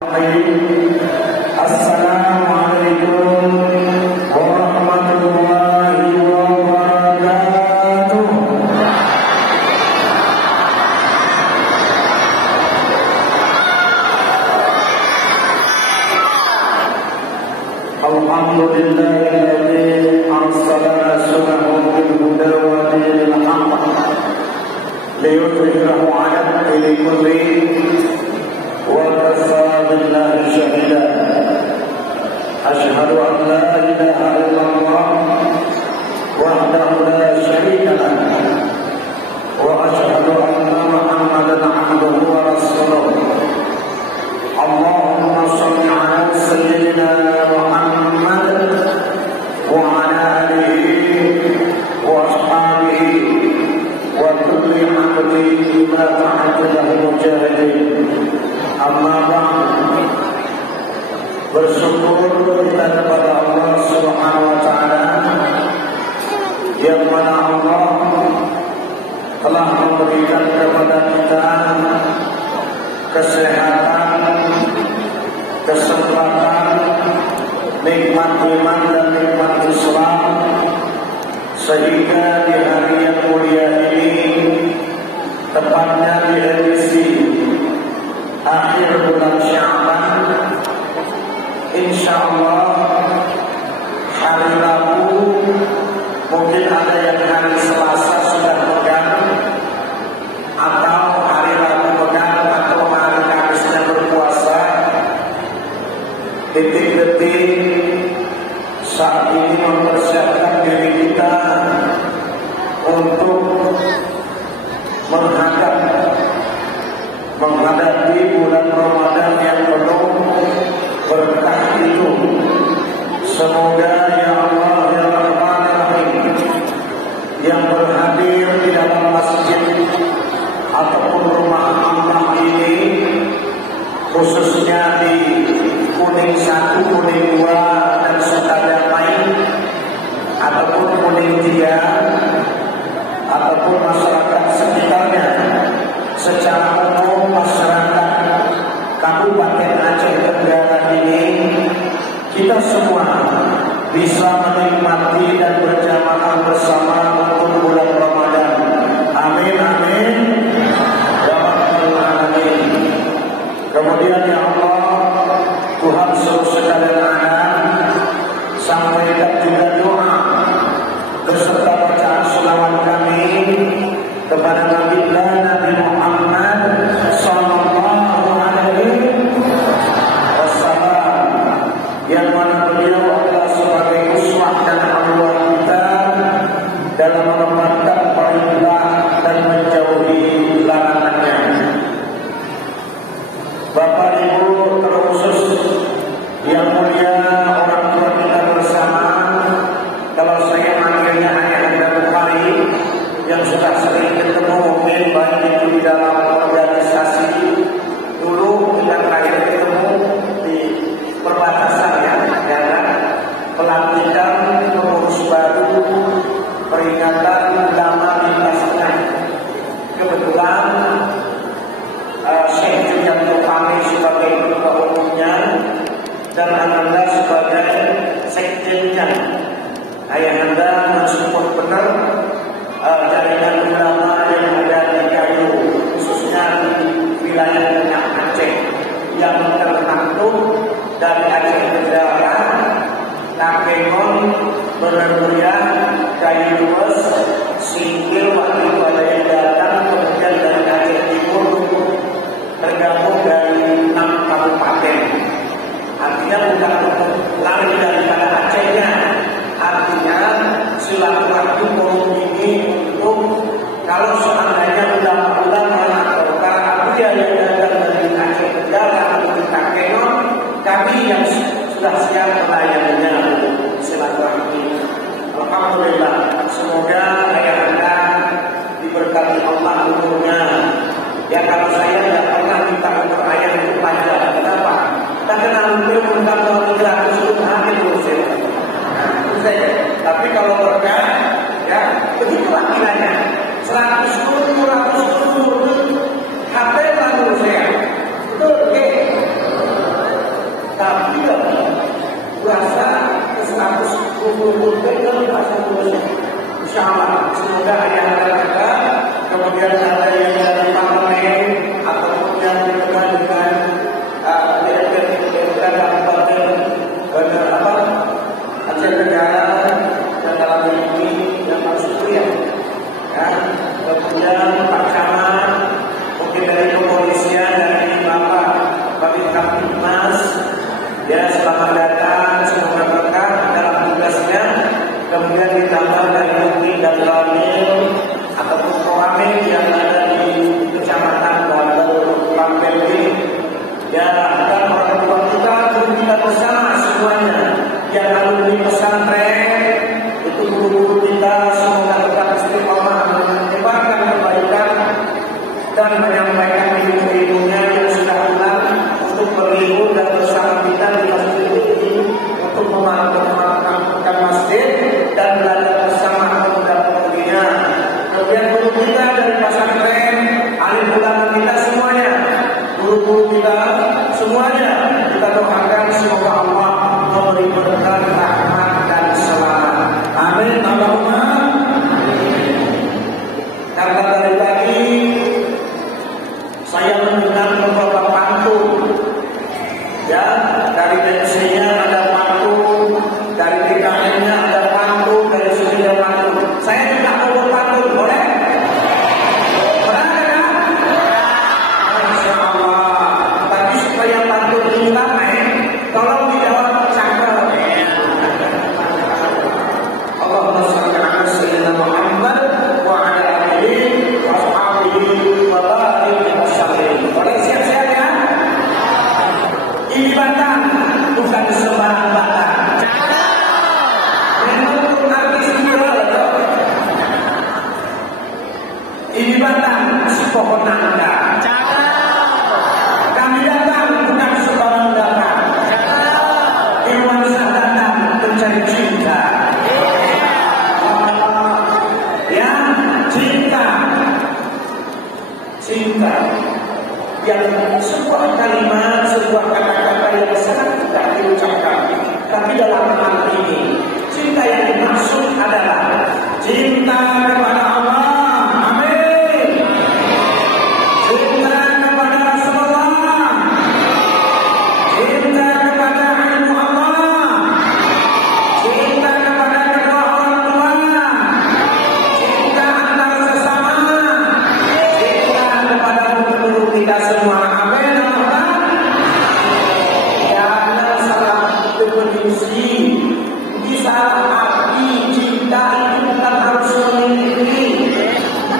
Assalamualaikum warahmatullahi wabarakatuh. Alhamdulillahilladzi arsala rasulahu bil huda wa dinil haqq liyudhhirahu 'ala ad-dini kullihi وكفى بالله شهيدا أشهد أن لا إله إلا الله وحده لا شريك له وأشهد أن محمدا عبده ورسوله اللهم صل على سيدنا محمد وعلى آله وأصحابه وكل عبد بما فعلت له مجاهدين. Amma ba'd. Bersyukur kita kepada Allah Subhanahu wa taala yang mana Allah telah memberikan kepada kita kesehatan, kesempatan, nikmat iman dan nikmat Islam, sehingga di hari yang mulia ini, tepatnya di edisi akhir bulan Sya'ban, insyaallah hari Rabu, mungkin ada yang hari Selasa sudah pegang, atau hari Rabu pegang, atau hari Kamisnya berpuasa. Detik-detik saat ini mempersiapkan diri kita untuk menghadapi bulan Ramadan yang penuh berkah itu. Semoga ya Allah ya Rahman Rahim yang berhadir di dalam masjid ataupun rumah Allah ini, khususnya di Kuning 1, Kuning 2 dan Sukadamai, ataupun Kuning 3, ataupun masyarakat sekitarnya, secara umum masyarakat Kabupaten Aceh Tenggara ini, kita semua bisa menikmati dan berjamaah bersama untuk bulan Ramadan. Amin amin ya rabbal alamin. Kemudian ya Allah, Tuhan seluruh sekalian anak, sampaikan juga doa beserta bacaan selawat kami kepada Nabi Muhammad sallallahu alaihi wasallam, yang mana beliau adalah sebagai uswah dan anuan kita dalam menempatkan perintah dan menjauhi larangannya. Bapak Ibu terkhusus yang mulia, orang tua kita bersama, kalau saya manggilnya Ayahanda Bukhari, yang sudah sering ketemu mungkin baik itu di dalam organisasi. Dulu kita terakhir ketemu di perbatasan ya, pelantikan pengurus baru peringatan ulama di Tasnya. Kebetulan Syekh Julianto kami sebagai ketua umumnya dan Anda sebagai sekjennya. Ayahanda mensupport benar jaringan ulama yang ada di Kayu, khususnya di wilayah Aceh, yang terbentuk dari Aceh Tenggara, Kapengon, Bermuria, Kayu Luas, Singkil, waktu itu ada yang datang, kemudian dari Aceh Timur tergabung dari 6 kabupaten. Artinya bukan lari daripada Acehnya, artinya silaturahmi forum ini untuk kalau seandainya ulama-ulama atau para awliya yang datang dari Aceh Tenggara atau di Kapengon, kami yang sudah siap melayaninya silaturahmi. Alhamdulillah, semoga ayah-anda diberkati Allah umurnya. Ya, kalau saya tidak pernah minta umur ayah itu panjang, kenapa? Tak kenal umur pun kalau tidak harus hadir berusia. Tapi kalau berkah, ya begitulah kiranya. 100 tahun, 200 tahun, HP lalu saya. Betul, oke. Insya Allah, semoga ayah kita, kemudian ada yang dari parlemen ataupun yang berkenaan dengan Aceh Tenggara dan dalam ini yang masuk kuliah, ya. Kemudian Pak Camat, mungkin dari kepolisian, dari Bapak Babin Kapitmas, ya, selamat datang, semoga berkah dalam tugasnya. Kemudian ditambah dari Mungkin dan Ramil ataupun Proamil yang ada di Kecamatan Babel Pampelwi, ya, dan orang tua kita, guru kita bersama semuanya yang alumni pesantren, itu guru-guru kita, semoga tetap istiqomah menyebarkan kebaikan dan menyampaikan ilmu-ilmunya yang sudah ulang untuk berilmu dan bersama kita di masjid ini untuk memakmurkan masjid dan belajar bersama pemuda-pemudinya. Kemudian guru kita dari pesantren, alim ulama kita semuanya, guru-guru kita semuanya, kita doakan semoga Allah memberi berkat, rahmat dan selamat. Amin. Allahumma. Karena dari tadi saya mendengar beberapa pantun, ya, dari MC-nya ada pantun, dari DKM-nya ada pantun, dari sini ada pantun. Saya tidak mau berpantun, boleh? Boleh kan? Masya Allah. Tapi supaya pantun ini ramai, tolong dijawab cakap. Allahumma shalli ala sayyidina Muhammad wa ala alihi wa sahbihi wa barik wa sallim. Boleh siap-siap ya? Ini Batang, bukan sembarang Batang. Memang artis juga loh. Ini Batang, si pohon nangka. Kami datang bukan sembarang datang. Irwansyah datang mencari cinta. Ya, cinta. Cinta yang sebuah kalimat, sebuah kata-kata yang sangat tidak diucapkan, tapi dalam hal ini cinta yang dimaksud adalah cinta kepada Allah. Amin. Cinta kepada Rasulullah, cinta kepada ilmu Allah, cinta kepada kedua orang tua, cinta antar sesama, cinta kepada guru kita semua. Amin. Jangan salah definisi, bisa arti cinta itu bukan harus memiliki.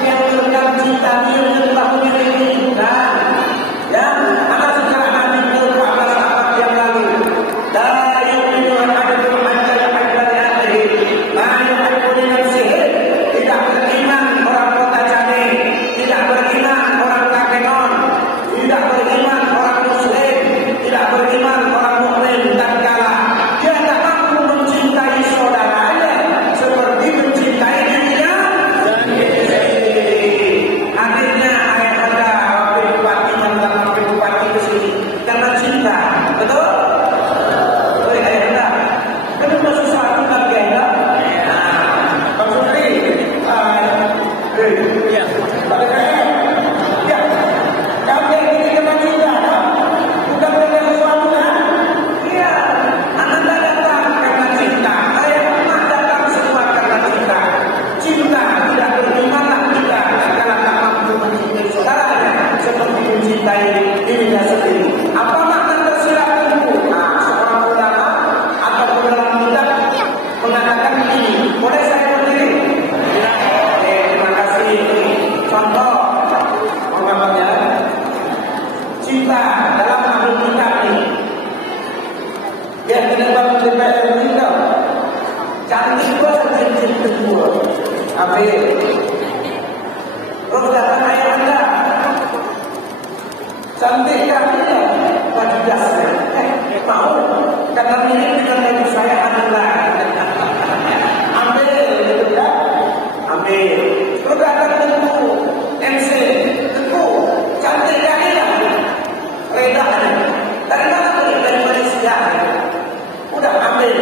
Yang berkat cinta dia adalah memiliki, bukan. Ya, ada sejarah Nabi beberapa sahabat yang lalu. La yu'minu ahadukum hatta yuhibba li akhihi ma yuhibbu li nafsihi. Tidak beriman orang kota Cane, tidak beriman orang Kakenon, tidak beriman orang muslim, tidak beriman orang mukmin tatkala dia tak mampu mencintai saudaranya seperti mencintai dirinya sendiri. Akhirnya ayat ada wakil bupati yang bilang wakil bupati ke sini karena cinta, betul? Betul ayat ada. Kenapa sesuatu lagi ada? Bang Sutri, ya, pada saya, ya, kami ini kena cinta, bukan karena sesuatu kan? Iya, Anda datang karena cinta, saya pernah datang semua karena cinta. Cinta tidak berimanlah kita karena tak mampu mencintai saudaranya seperti mencintai dirinya sendiri. Apa makna tersirat itu? Nah, seorang ulama atau dalam kitab mengatakan ini. Boleh saya berdiri? Oke, terima kasih. Contoh, ya, cinta dalam ahlul kitab ini. Ya, kenapa DPR kita cantik banget cincin kedua. Ambil. Terus datang ayah Anda. Cantik kan ya? Baju dasar. Mau? Karena mirip dengan baju saya adalah. Ambil, gitu ya. Ambil. Terus datang tentu. MC. Tentu. Cantik kan ya? Reda kan? Dari mana beli? Dari Malaysia. Udah ambil.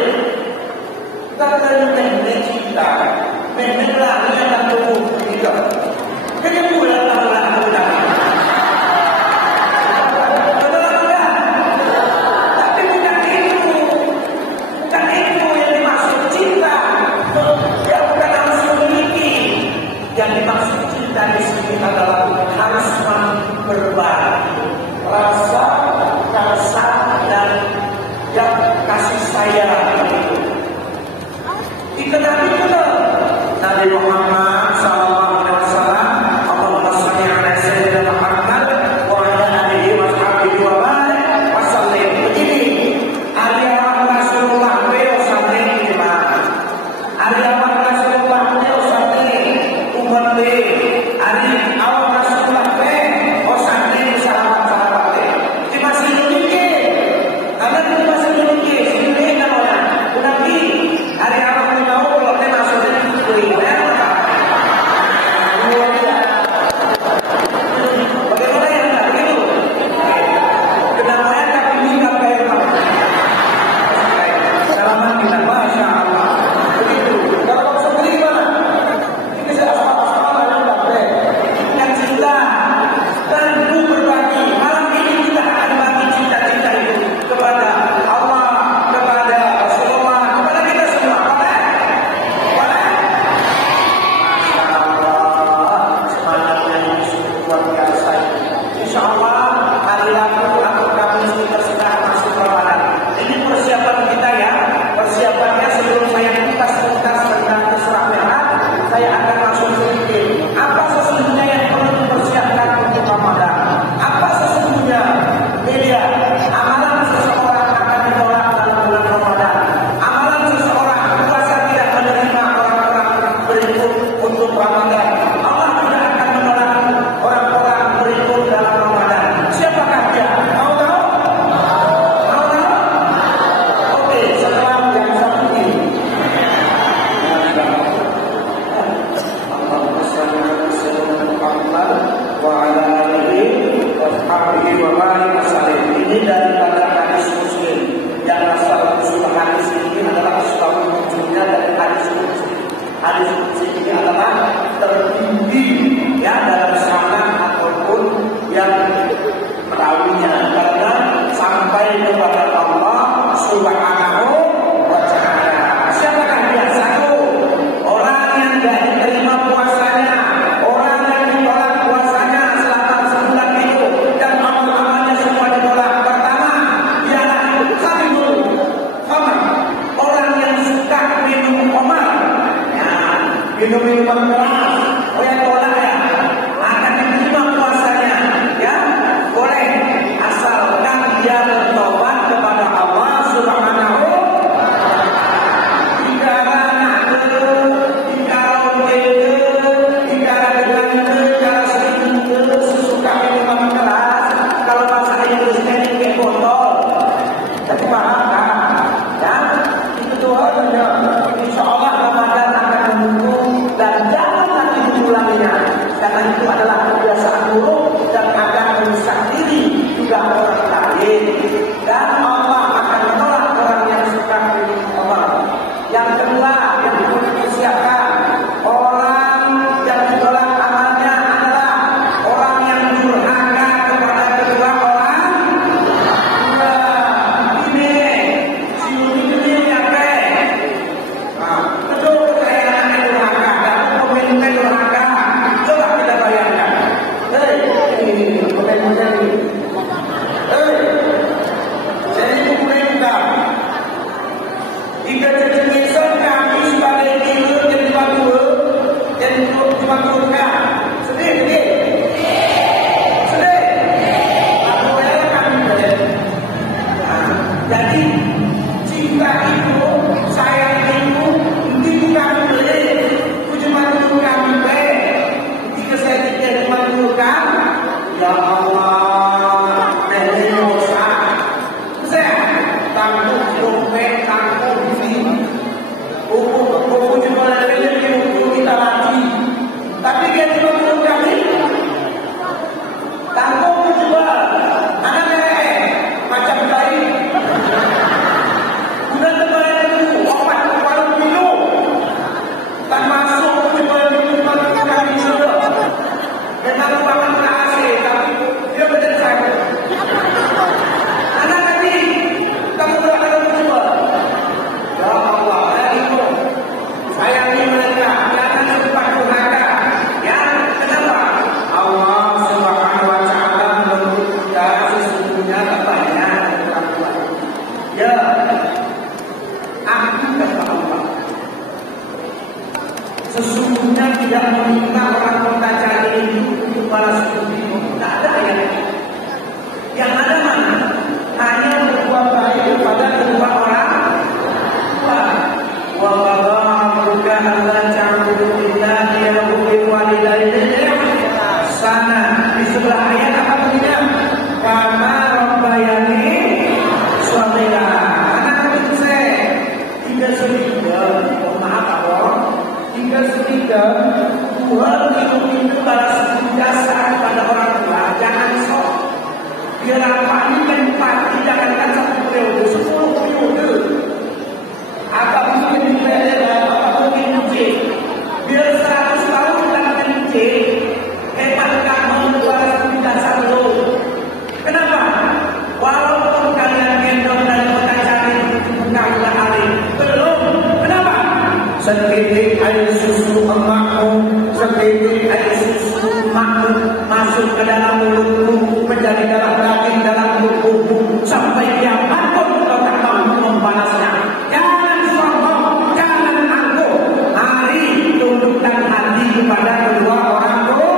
Dari dikenali betul Nabi Muhammad sallallahu alaihi wasallam. Allahumma shalli ala sayyidina Muhammad wa ala alihi wa sahbihi wa barik wa sallim. Begini, hari awal Rasulullah beliau sampai di mana? Hari awal Rasulullah beliau sampai umat beliau. Hari awal Rasulullah beliau sampai sahabat-sahabat beliau. Di masih Indonesia, karena di masih Indonesia, sini namanya Nabi. Hari awal mau kalau kita masuk di kuliah. Bagaimana yang tak begitu? Kenapa tapi ini apa yang selamat kita, masya Allah. Begitu. Kalau seperti gimana? Ini saya asal-asal yang dapat. Yang cinta dan berbagi. Malam ini kita akan bagi cinta-cinta itu kepada Allah, kepada Rasulullah, kepada kita semua. Boleh? Masya Allah. Semangatnya ini sungguh luar biasa. Insya Allah hari Rabu atau Kamis kita sudah masuk Ramadan. Ini persiapan kita ya. Persiapannya sebelum saya kupas tuntas tentang surah merah, saya akan langsung sedikit. Apa sesungguhnya yang perlu dipersiapkan untuk Ramadan? Apa sesungguhnya media amalan seseorang akan ditolak dalam bulan Ramadan? Amalan seseorang puasa tidak menerima orang-orang berikut untuk Ramadan. Allah tidak akan menolak orang-orang berikut dalam Ramadan. Siapakah dia? Mau tahu? Mau tahu? Oke, setelah yang satu ini. Allahumma shalli ala sayyidina Muhammad wa ala alihi wa sahbihi wa barik wa sallim. Ini daripada hadis Muslim. Yang asal usul hadis ini adalah asal usulnya dari hadis Muslim. Hadis Muslim ini adalah tertinggi ya dalam sanad ataupun yang perawinya, karena sampai kepada Allah Subhanahu wa ta'ala. Siapakah dia? Satu, orang yang tidak diterima puasanya, orang yang ditolak puasanya selama sebulan itu, dan amal-amalnya semua ditolak. Pertama, ialah khamrul khamr, orang yang suka minum khamr, ya, minum minuman keras. Oh ya, tolak ya, akan diterima puasanya, ya, boleh asalkan dia bertobat kepada Allah Subhanahu wa ta'ala. Bicara nakal, bicara beda, bicara dengan bicara sedikit, sesuka minuman keras. Kalau bahasa Inggrisnya ini botol. Jadi paham kan? Ya, itu doanya. Insya Allah Ramadan akan mendukung dan jangan nanti diulanginya. Karena itu adalah kebiasaan buruk dan akan merusak diri juga orang lain. Dan Allah akan menolak orang yang suka minum khamr. Yang kedua yang perlu dipersiapkan, orang yang ditolak amalnya adalah orang yang durhaka kepada kedua orang. Ini ini apa? Betul kekayaan durhaka dan pemimpin durhaka. Coba kita bayangkan. Ini pemimpinnya ini. Jadi pemerintah jika terjadi kami sebagai diri yang dibangun dan dibangunkan sedih. Aku kami jadi cinta itu, sayang itu, bukan beli, cuma kami beli. Jika saya tidak dibangunkan, ya Allah, ini dosa. Saya tanggung dompet, tanggung ini. Hukum cuma dari hukum kita lagi. Tapi dia cuma belum kami. Tanggung juga. Anak macam baik. Setitik air susu emakmu, setitik air susu emakmu masuk ke dalam mulutmu, menjadi darah daging dalam tubuhmu, sampai kiamat pun kau tak mampu membalasnya. Jangan sombong, jangan angkuh. Mari tundukkan hati kepada kedua orang tua.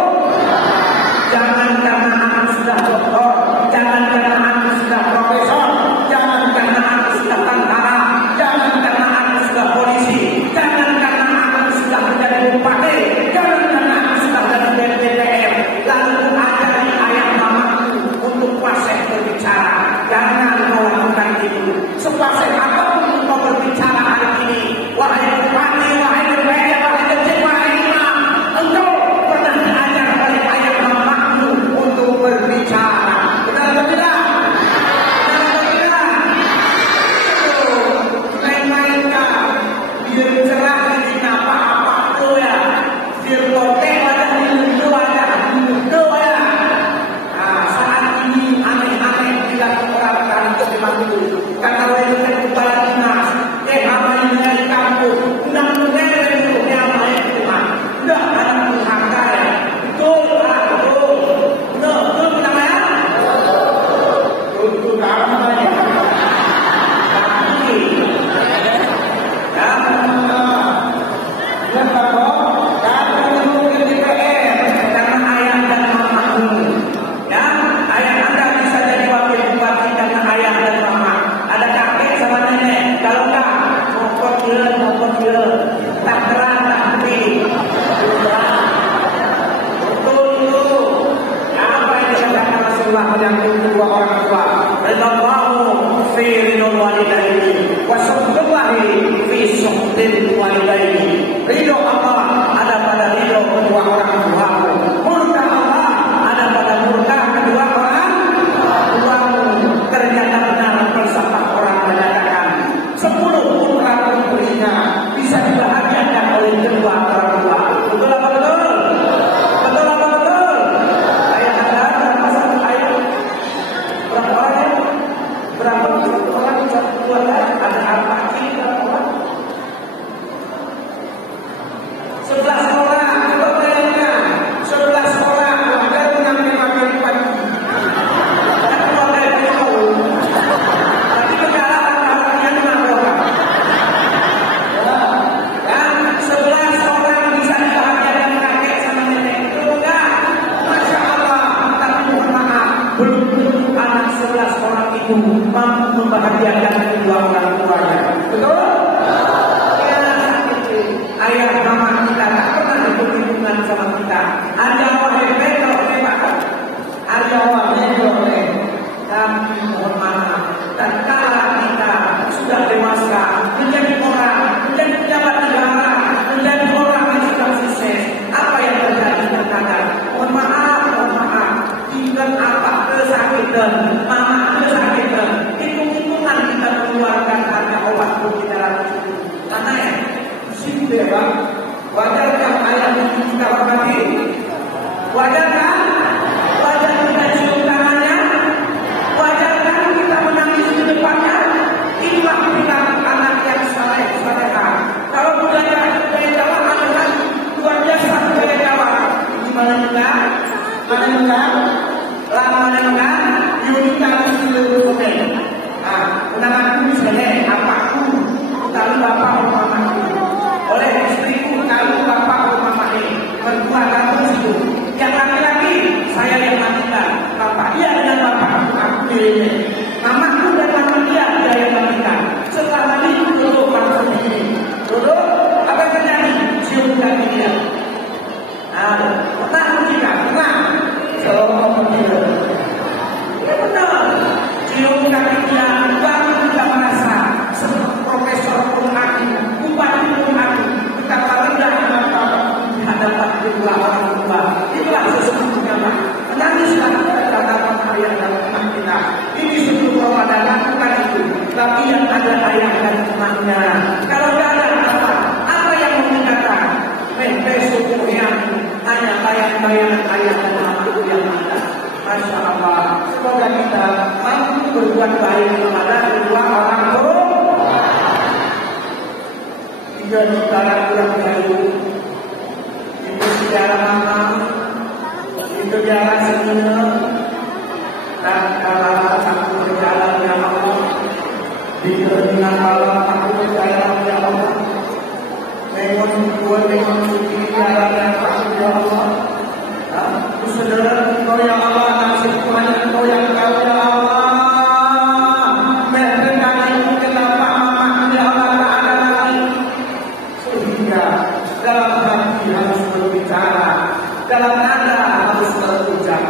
Jangan karena anak sudah doktor, jangan karena anak sudah profesor, jangan karena anak sudah tentara, jangan karena anak sudah polisi, jangan karena anak sudah menjadi bupati, jangan karena anak sudah menjadi DPR, lalu ajari ayah mamamu untuk kuasa berbicara. Jangan kau lakukan itu. Sekuasa apapun kau berbicara hari ini, wahai bupati, wahai DPR, wahai kecil, wahai imam, engkau pernah diajar oleh ayah mamamu untuk berbicara. Benar atau tidak? Karena mereka kepala dinas, namanya dari kampung, undang-undang yang lain cuma, enggak ada pengharga ya, betul, betul namanya, betul namanya, tapi, karena ayah dan mamamu, ya, ayah anda bisa jadi wakil bupati karena ayah dan mama. Ada kakek sama nenek, kalau enggak mokok dia, tak terang, tak beri. Betul itu. Apa yang dikatakan Rasulullah yang kedua orang tua? Ridallahu fi ridal walidaini, wa sabdullahi fi suhdil walidaini. Ridho Allah ada pada ridho kedua orang tua. Murka Allah ada pada murka kedua orang tuamu. Ternyata benar filsafat orang menyatakan 10 putra putrinya bisa dibahagiakan oleh kedua orang tua. Betul apa betul? Betul apa betul? Ayah anda berapa satu ayah? Berapa orang? Berapa orang di satu keluarga? Ada apa lagi? Berapa orang? 11 orang. Betul bayangnya 11 orang. Ada mengambil kali pagi. Mampu membahagiakan kedua orang tuanya. Betul? Ya, ayah mama kita tak pernah berhubungan sama kita. Ada orang betul, ada orang betul. Tapi mohon maaf, dan kala kita sudah dewasa, menjadi orang, menjadi pejabat negara, menjadi orang yang sudah sukses, apa yang terjadi terkadang? Mohon maaf, tinggal apa kesakitan, mama kesakitan, hitung-hitungan kita mengeluarkan harga obat pun kita lakukan. Karena ya, sini bebas, wajarkah ayah ibu kita berbagi? Wajarkah? Wajar kita cium tangannya? Wajarkah kita menangis di depannya? Inilah perilaku anak yang saleh-salehah. Kalau budaya Jawa adalah luar biasa budaya Jawa. Gimana enggak? Mana enggak? Lama enggak? Yunita seluruh oke. Undanganku misalnya apaku, lalu bapak mamaku. Oleh istriku lalu bapak mamaku. Berdua kamu situ. Yang laki-laki saya yang matikan. Bapak dia dan bapak aku pilih. Mamaku dan mama dia yang matikan. Setelah ini duduk langsung begini. Duduk apa yang terjadi? Cium kaki dia. Pernah tidak? Pernah. Ya benar. Cium kaki dia baru kita merasa profesor pun aku, bupati pun aku, betapa rendah di hadapan kedua orang tua. Itulah sesungguhnya Pak. Menangislah hadapan ayah dan emak kita. Ini sebelum Ramadan lakukan itu. Tapi yang ada ayah dan emaknya. Kalau tidak ada apa yang membedakan? Besok yang hanya bayang-bayangan ayah dan emak yang ada. Masya Allah. Semoga kita mampu berbuat baik kepada kedua orang tua. tiga negara kurang jauh itu sejarah lama, itu sejarah sebenarnya. Dan kalau aku berjalan ya Allah, di terminal malam aku berjalan ya Allah, memang buat memang suci jalan yang aku ya Allah. Saudara Engkau ya Allah, nasib Tuhan Engkau yang tahu ya Allah. Mereka itu kenapa mama ya Allah tak ada lagi. Sehingga dalam hati harus berbicara, dalam nada harus berucap.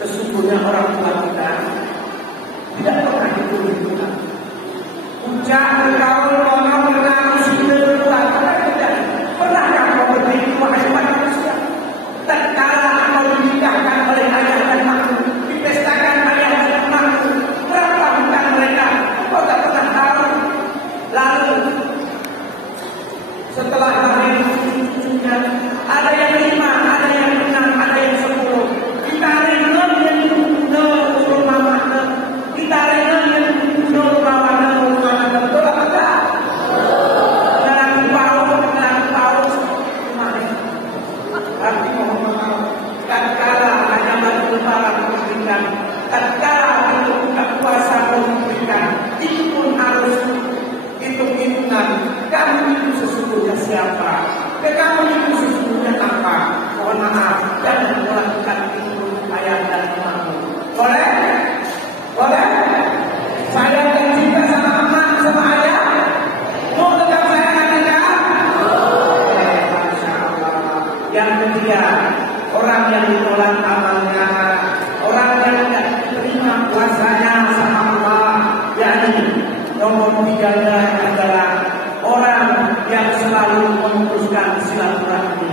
Sesungguhnya orang tua kita tidak pernah diturunkan. Ucap bergaul orang mengaku sudah berbuat tidak. Pernahkah kau berdiri wahai manusia? Tak kala kau dinikahkan oleh ayah dan makhluk, dipestakan ayah dan makhluk, berapa bukan mereka? Kau tak pernah tahu. Lalu setelah hari cucunya ada yang 5, ada yang 6, ada yang 10. Ditarik turun mama, ditarik turun mama, betul tak? Dalam paut, kemarin. Tapi tatkala hanya lebaran memberikan, tatkala untuk buka puasa memberikan, itu pun harus hitung-hitungan. Kamu itu sesungguhnya siapa? Kamu itu sesungguhnya apa? Mohon maaf, jangan melakukan itu ayah dan ibu. Boleh? Boleh? Saya akan cinta sama emak, sama ayah. Mau tetap saya akan nikah? Boleh, Masya Allah. Yang ketiga, orang yang ditolak amalnya, orang yang tidak terima puasanya sama Allah. Yani nomor 3-nya adalah orang yang selalu memutuskan silaturahmi.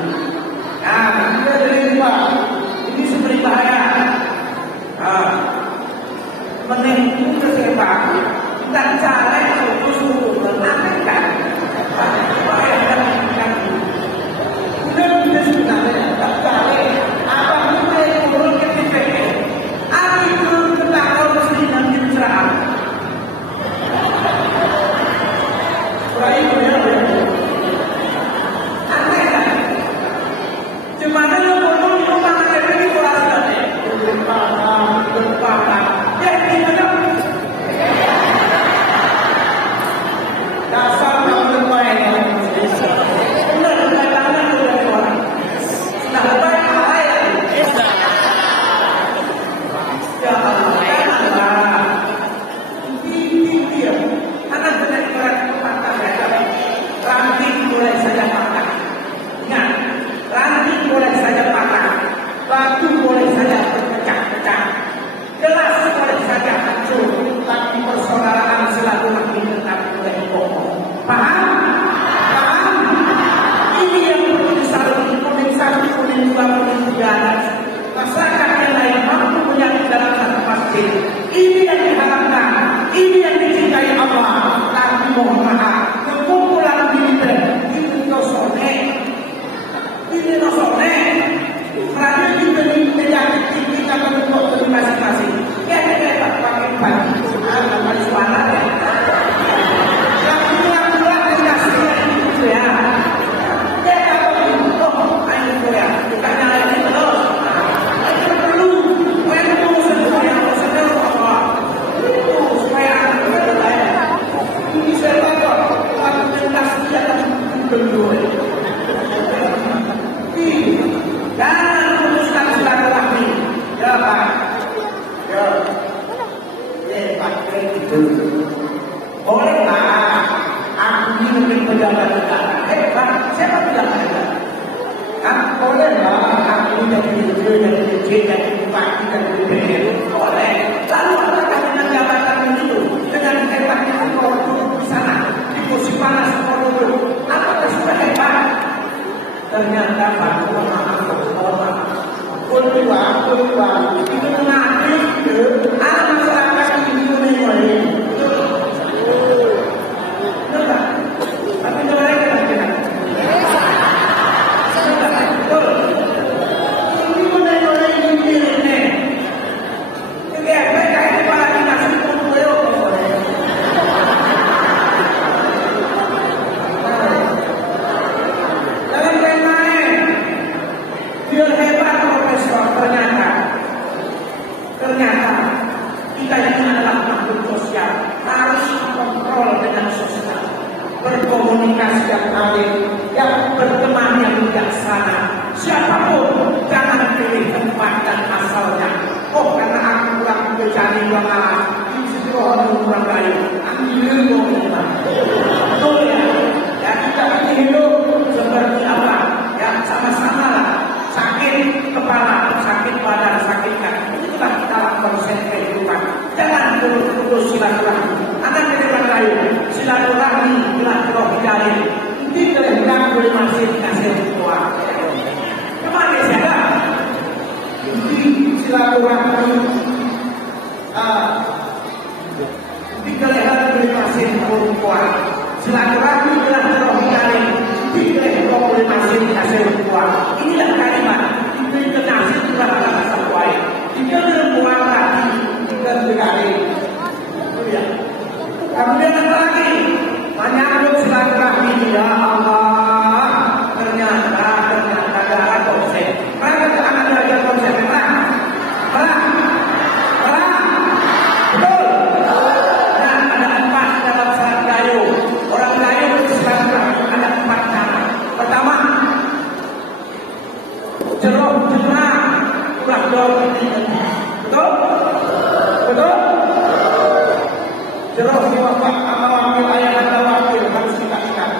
Nah, kita jadi 2. Ini seperti bahaya. Menipu kesepak dan cara suruh menanyakan. Sudah tidak sebenarnya tak boleh. Apa kita yang turun ke TPP? Aku turun ke takut mesti nanti cerah. pakai itu. Boleh lah. Aku ini mungkin pejabat negara. Hebat. Siapa bilang hebat? Kan boleh lah. Aku ini jadi dirjen, jadi bupati, jadi DPR. Boleh. Lalu apakah dengan jabatan itu, dengan hebatnya kau duduk di sana, di kursi panas kau duduk, apakah sudah hebat? Ternyata baru orang Keluar itu mengaku anak masyarakat ini mulai tapi mulai kan ini mulai ini ya mereka itu para dinasti pemulio jangan main-main dia hebat. Ternyata kita ini adalah makhluk sosial, harus kontrol dengan sosial, berkomunikasi yang baik, yang berteman yang bijaksana. Siapapun jangan pilih tempat dan asalnya. Oh, karena aku kurang mencari uang arah, ini sebuah kurang lain. Ambil uang betul ya. Ya kita ini hidup seperti apa? Ya sama-sama lah. Sakit kepala, sakit badan, sakit kaki. Itulah dalam konsep kehidupan. Jangan putus silaturahmi. Akan jadi orang lain. Silaturahmi, silaturahmi dari. Ini terhilang oleh masih dikasih tua. Kemana siapa? Ini silaturahmi. Ini terhilang oleh masih tua. Silaturahmi, silaturahmi dari. Ini terhilang oleh masih dikasih tua. Inilah kalimat. Ini kenasih telah kata sampai. Dia berbuat lagi dan berkali. Kemudian apa lagi? Menyambut silaturahmi ya Allah. Ternyata ada konsep. Mereka akan belajar konsep perang. Betul. Dan ada 4 dalam syarat gayo. Orang gayo bersilaturahmi ada 4 cara. Pertama, cerah, ulah dong. Betul? Jelas diwafat sama wakil ayah dan wakil harus kita ingat.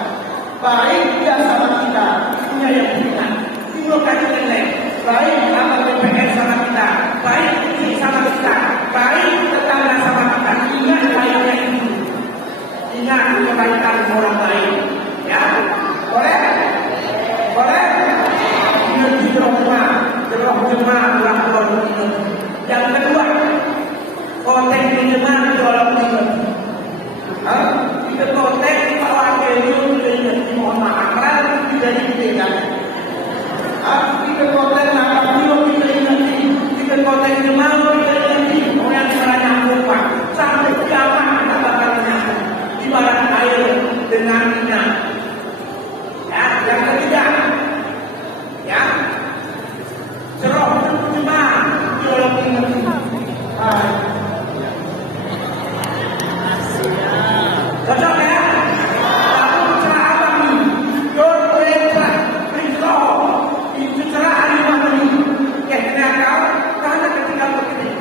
Baik dia sama kita, punya yang berikan. Timurkan nilai. Baik sama BPS sama kita, baik ini sama kita, baik tetangga sama kita. Ingat lainnya itu. Ingat kebaikan orang lain. Ya, boleh? Boleh? Ingat di rumah, jemaah ulang. Yang kedua, konten pinjaman dalam pinjaman. Kita konten Pak Wakil itu mohon maaf tidak dipilihkan. Kita konten nakal kita ingat. Kita konten jemaah kita ingat. Orang yang nyambung Pak sampai kiamat kita bakal nyambung. Ibarat air dengan minyak. Ya, yang ketiga, ya. Cerah jemaah dalam pinjaman. Cocok ya? Lalu cerah apa ini? Itu cerah hari ini. Ya, kenapa? Karena ketika begini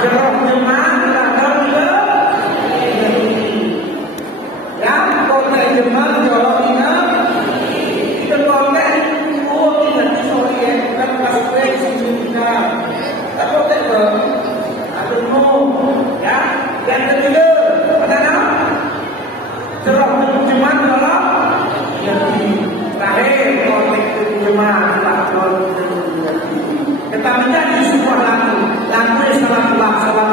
Jeruk jemaah tanggal ke yang konteks jemaah jorok ingat itu konteks tidak disorry kan aspek signifikan tapi konteks aduh ya yang ketiga ada nama jeruk jemaah jorok terakhir konteks jemaah kita menjadi sebuah lagu yang salah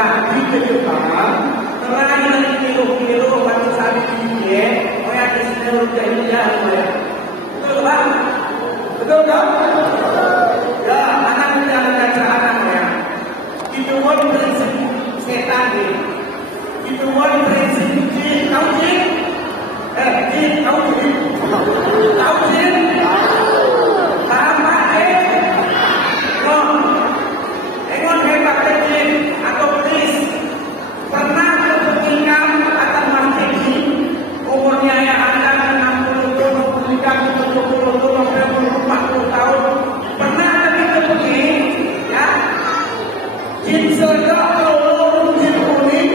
berarti ke depan terang lagi kilo-kilo batu sapi dia, oh yang di sini udah indah, betul bang? Betul tak? Ya, anak kita ada cara ya. Itu one prinsip setan ni. Itu one prinsip jin, tahu jin? Jin tahu jin? Tahu jin? Sama no. Engon hebat jin atau iblis pernah kepentingan akan mati umurnya yang ada 60 tahun, 40 tahun. Pernah lagi kepentingan ya? Jin sedang tolong jin kuning.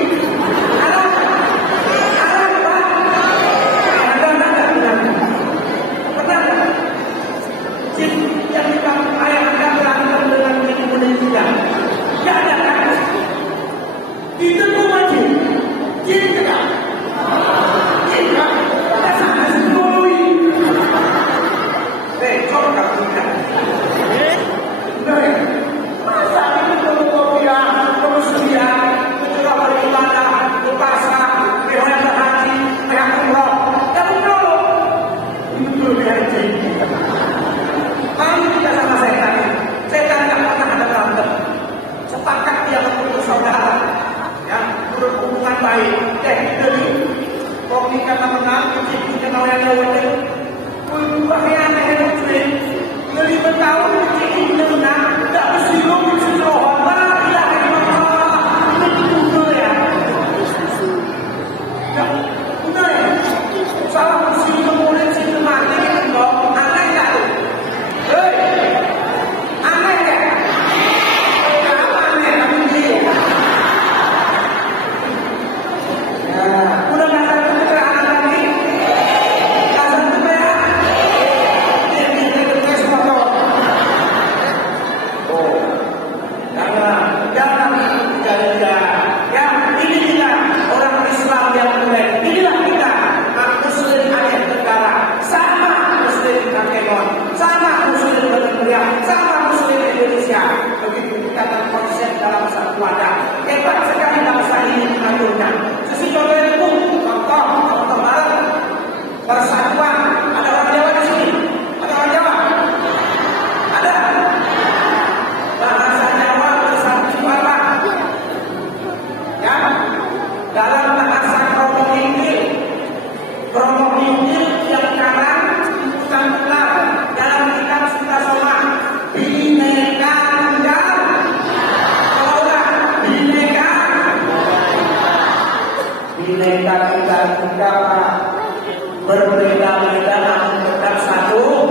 Berbeda-beda namun tetap satu.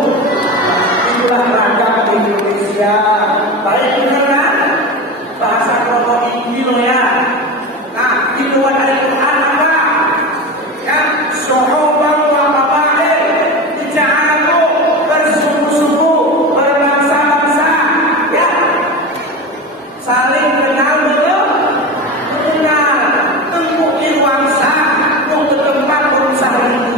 Itulah ragam Indonesia. Baik benar kan? Bahasa kelompok Indo ya. Nah, itu ada Quran apa? Ya, sahabat wa qabail dija'alu bersuku-suku, berbangsa-bangsa, ya. Saling kenal mengenal, tengkuk iwangsa, untuk tempat berusaha ini.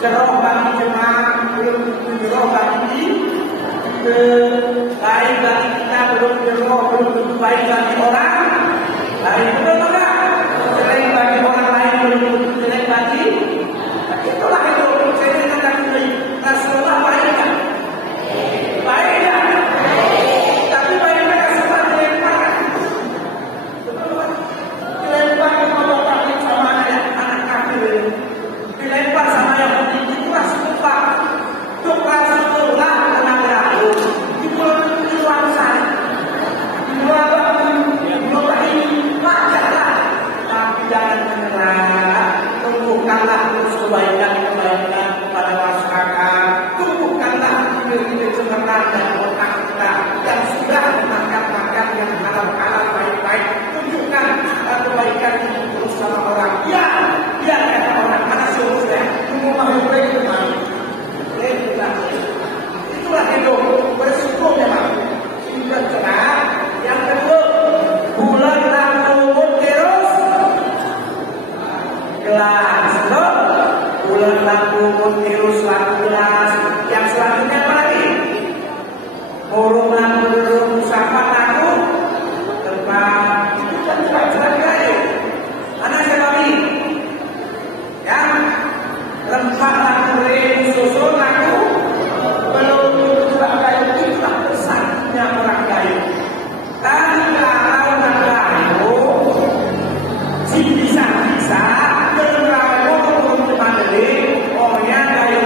Jeruk bagi jemaah belum tentu jeruk bagi baik bagi kita, belum jeruk belum tentu baik bagi orang lain. Betul enggak? Jelek bagi orang lain belum tentu jelek bagi. Itulah itu saya katakan tadi, Rasulullah baik kan? Baik kan? Tapi baiknya Rasulullah dilempar. Betul kan? Dilempar sama bapak sama anak kafir. Dilempar sama yang penting itu Rasulullah. Untuk Rasulullah tenaga aku. Di luar sana. Di luar ini wajarlah. Tapi jangan menyerah. Tumbuhkanlah kebaikan kepada masyarakat. Tumbuhkanlah ide-ide cemerlang dan otak kita yang sudah makan yang halal baik-baik. Tunjukkan kebaikan itu terus sama orang. Ya kata orang mana suruh saya tunggu mahal itu mana? Itulah hidup bersyukur memang. Sudah cerah. Yang kedua, bulan lalu terus gelas. Bulan lalu terus gelas. Yang selanjutnya apa lagi? Burung lalu musafah lalu tempat itu kan cepat kayu. Anak siapa ini? Ya, rempah lalu susun lalu belum juga kayu itulah pesannya orang kayu. Tapi kalau orang kayu si bisa kalau belum mandiri, orangnya kayu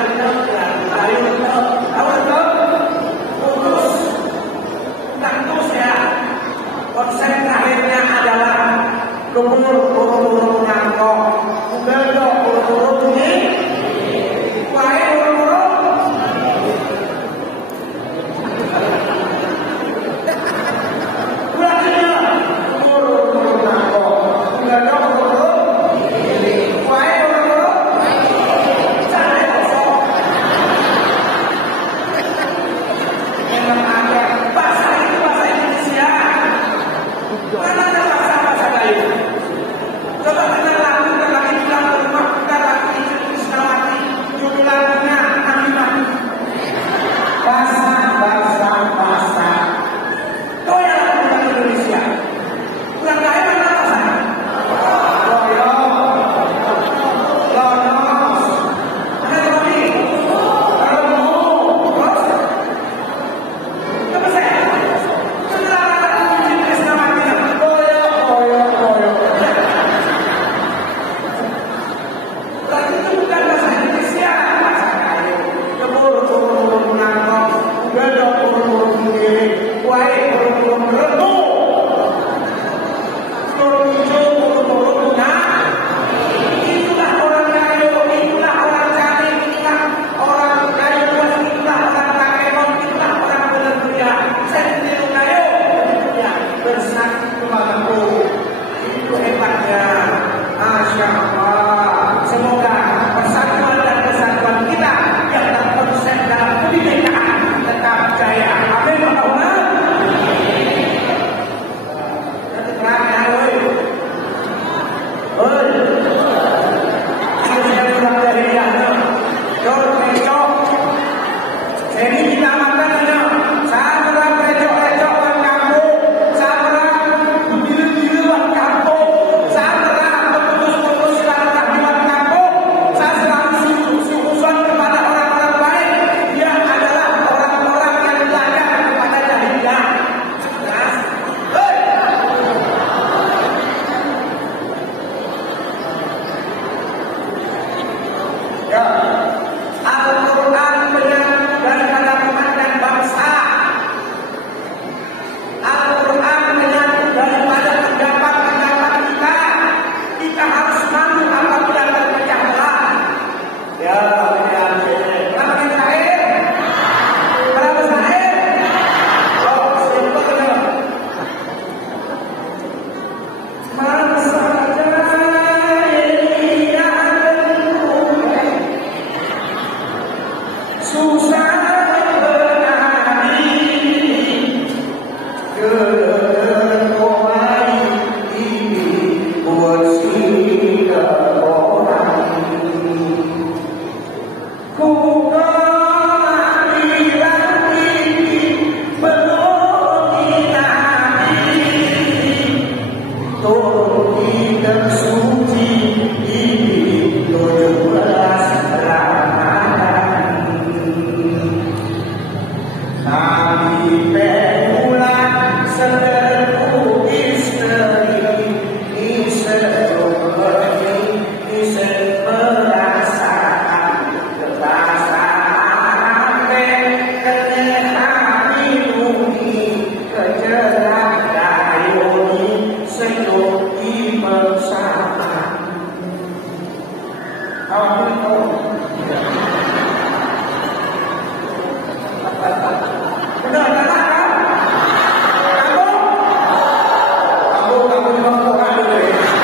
Kawan itu. Benar, benar kan? Kamu memang orang itu.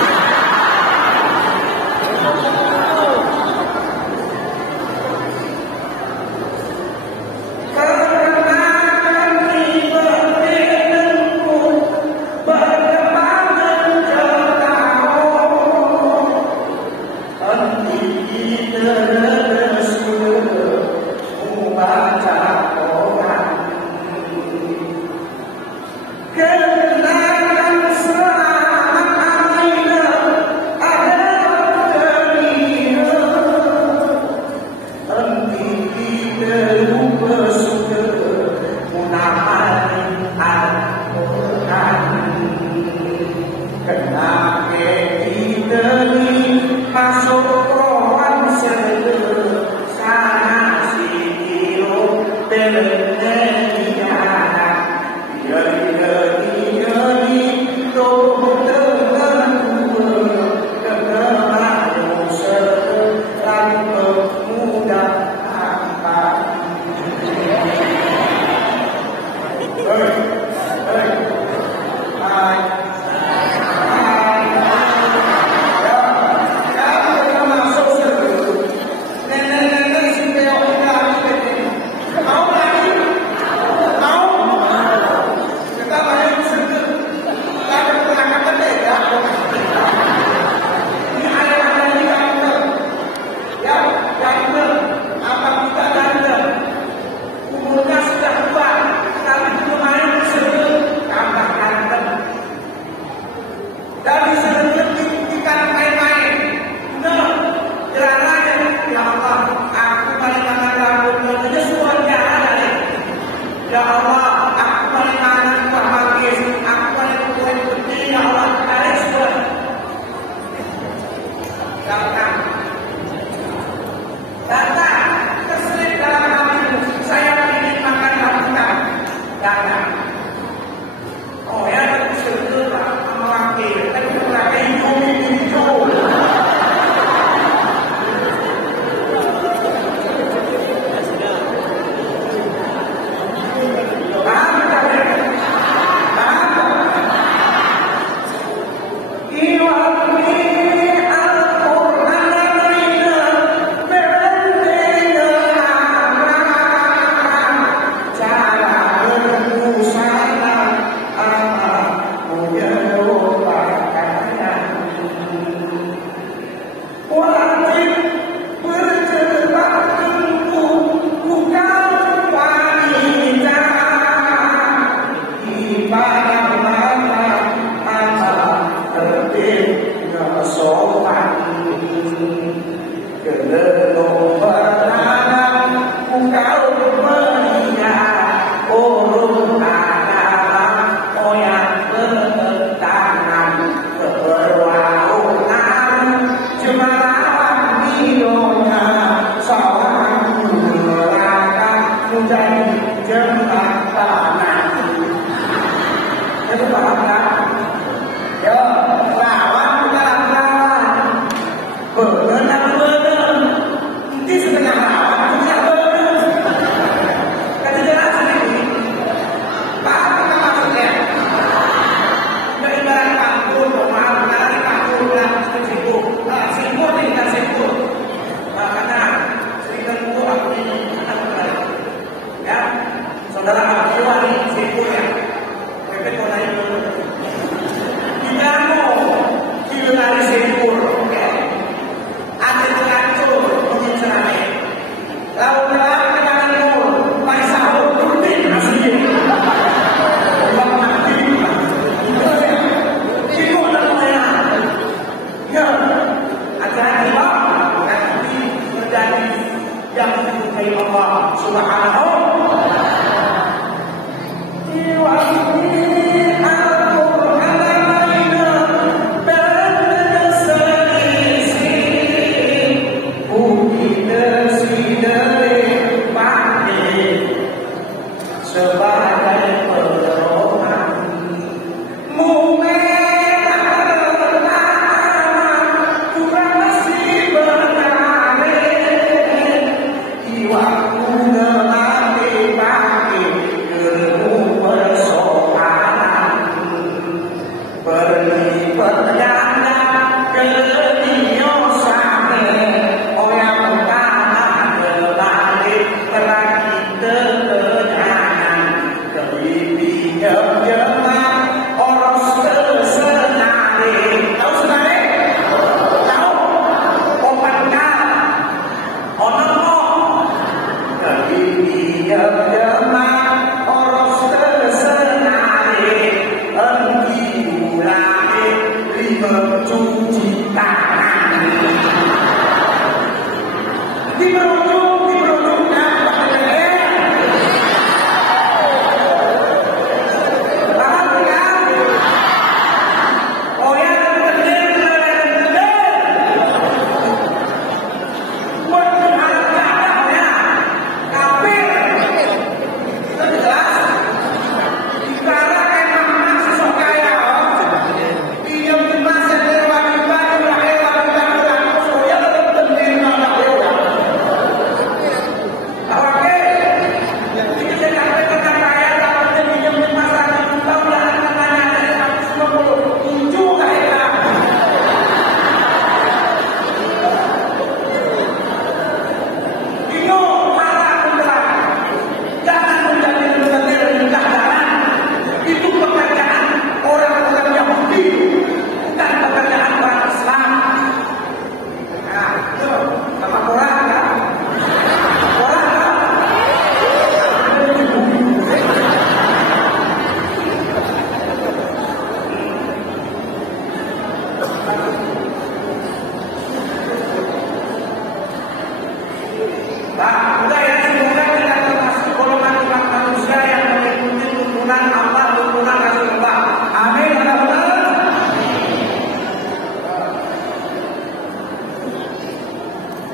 Jemaah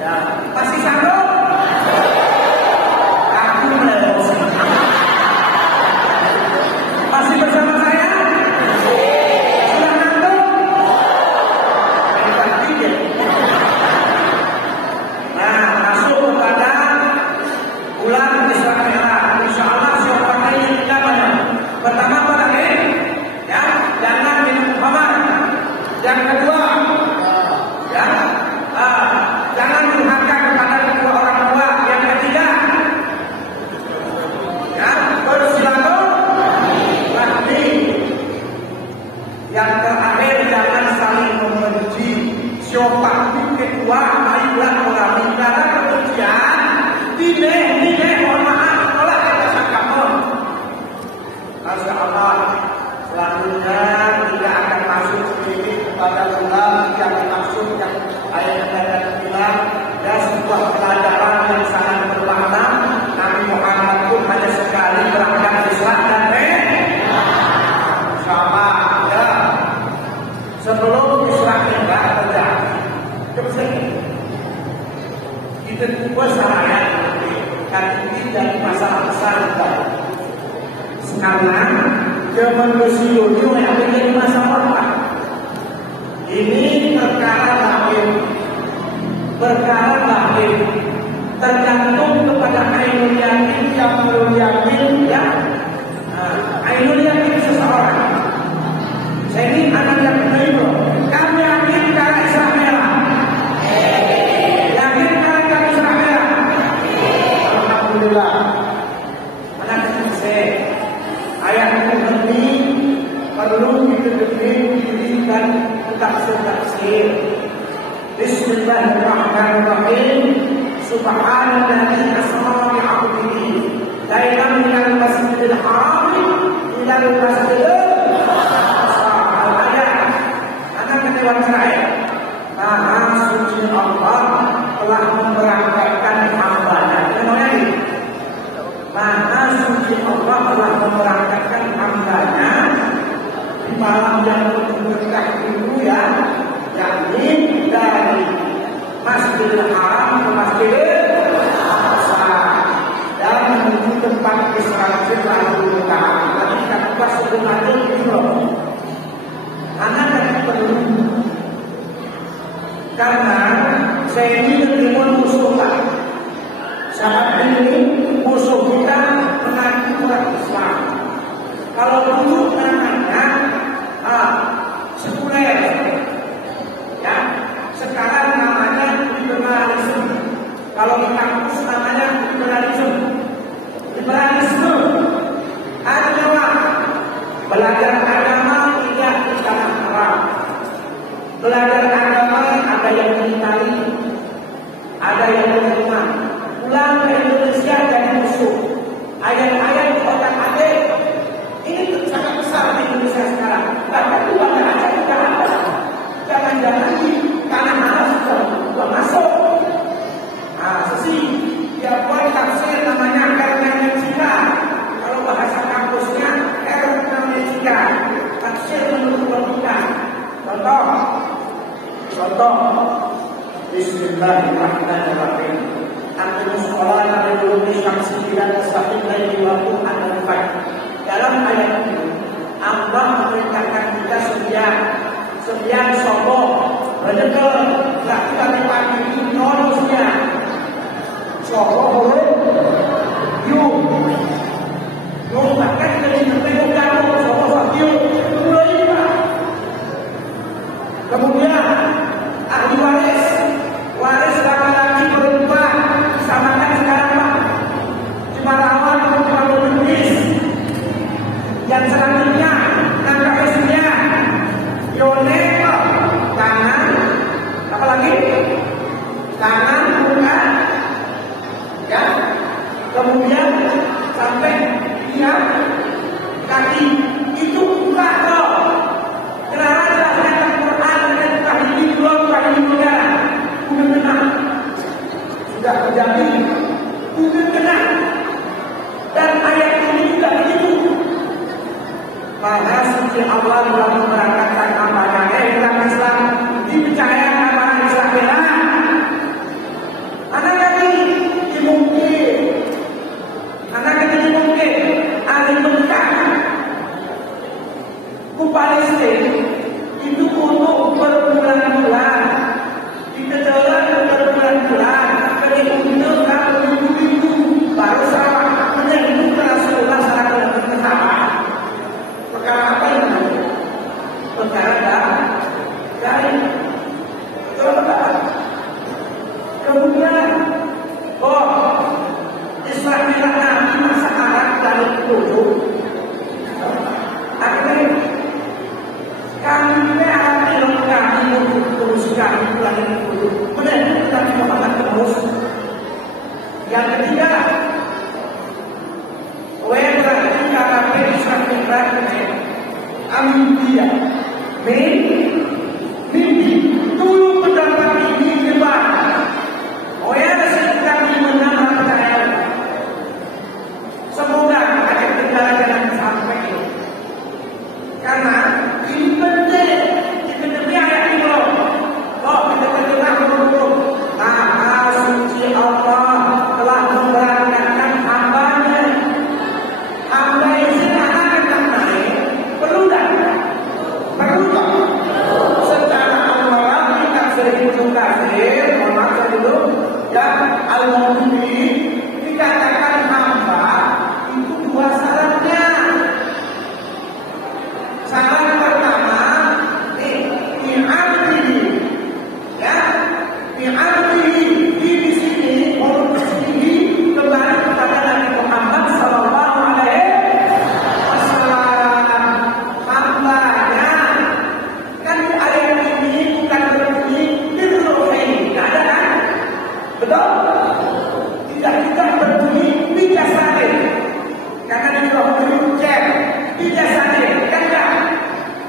Ya, masih sanggup? Aku menerus. Masih bersama saya? Sudah ngantuk? Nah, masuk kepada bulan Isra Mi'raj. Insyaallah siapa yang tidak banyak. Pertama pada ya, jangan minum khamar. Yang kedua, ya, jangan durhaka kepada kedua orang tua. Yang ketiga, ya, bersilaturahmi. Yang terakhir, jangan saling membenci. Siapa kedua, marilah orang tidak kebencian. Tidak, mohon maaf, tolak kata sakamun. Masya Allah. Selanjutnya kita akan masuk sedikit kepada bulan yang dimaksud yang ayat-ayat bilang dan sebuah pelajaran yang sangat bermakna. Nabi Muhammad pun hanya sekali berangkat Islam dan sama ya. Sebelum Islam tidak terjadi, kita buat saraya kan ini dari masalah besar sekarang zaman Mesir itu yang menjadi masalah. Ini perkara lahir tergantung kepada ainul yakin yang belum yakin ya. Ainul yakin seseorang. Saya ini anak yang benar. Kami yakin karena Isra Mi'raj. Yakin karena Isra Mi'raj. Alhamdulillah. Anak saya ayat ini perlu didirikan tafsir. Bismillahirrahmanirrahim. Subhanalladzi asra bi 'abdihi lailan minal masjidil haram ilal masjidil aqsa. Ayat anak kedua saya. Maha suci Allah telah memberangkatkan hamba-Nya. Namanya ini. Maha suci Allah telah memberangkatkan hamba-Nya di malam yang berkah itu ya, yakni dari Masjidil Haram ke Masjidil Aqsa dan menuju tempat Israel lalu Tadi kita buat sebenarnya itu. Anak yang perlu karena saya ini menerima musuh Pak. Saat ini musuh kita mengaku orang Islam. Kalau dulu namanya sekuler, ya. Sekarang namanya liberalisme. Kalau di kampus namanya liberalisme. Liberalisme adalah belajar agama tidak di tanah haram. Belajar agama ada yang mengitari, ada yang menerima. Pulang ke Indonesia jadi musuh. Ayat-ayat di otak-atik ini sangat besar di Indonesia sekarang. Bahkan di banyak aja tidak ada. Jangan-jangan di tanah haram sudah masuk. Sesi dia buat tafsir namanya hermeneutika. Kalau bahasa kampusnya hermeneutika. Tafsir menurut logika. Contoh. Bismillahirrahmanirrahim. Antum sholat al-qur'an syamsi dan mustaqim laili wa qur'an al-fajr. Dalam ayat ini Allah memerintahkan kita sekian sobo betul berarti kami pagi ini nonosnya sobo yuk bahkan kita diperlukan kamu sobo yuk mulai Pak. Kemudian ahli waris laki-laki berubah samakan sekarang Pak. Cuma lawan cuma berubis. Yang selanjutnya angka isinya yone kanan, apalagi kanan bukan ya, kemudian sampai tiap kaki itu buka toh. Kenapa jelasnya Al-Quran dan kaki ini belum kaki negara udah kena, sudah terjadi udah kena, dan ayat ini juga begitu. Maha suci Allah telah memberangkatkan hamba-Nya dalam Islam dipercayakan kepada Islam. Kemudian, Islam bilang Nabi masa Arab dari dulu. Akhirnya kami hati kami untuk terus kami lagi dulu. Kemudian kami melakukan terus. Yang ketiga, berarti KKP Islam Ibrahim Amibia mimpi dulu pendapat ini hebat. Kami menambah percayaan. Semoga ada kendala jangan sampai. Karena ini penting. Ini ayat ini loh. Kita terdengar dulu. Maha suci Allah telah memberangkatkan hambanya. Hamba yang sedang akan naik. Perlu tak? Perlu tak? Secara Allah kita sering kafir. Memakai dulu. Dan al-mu'min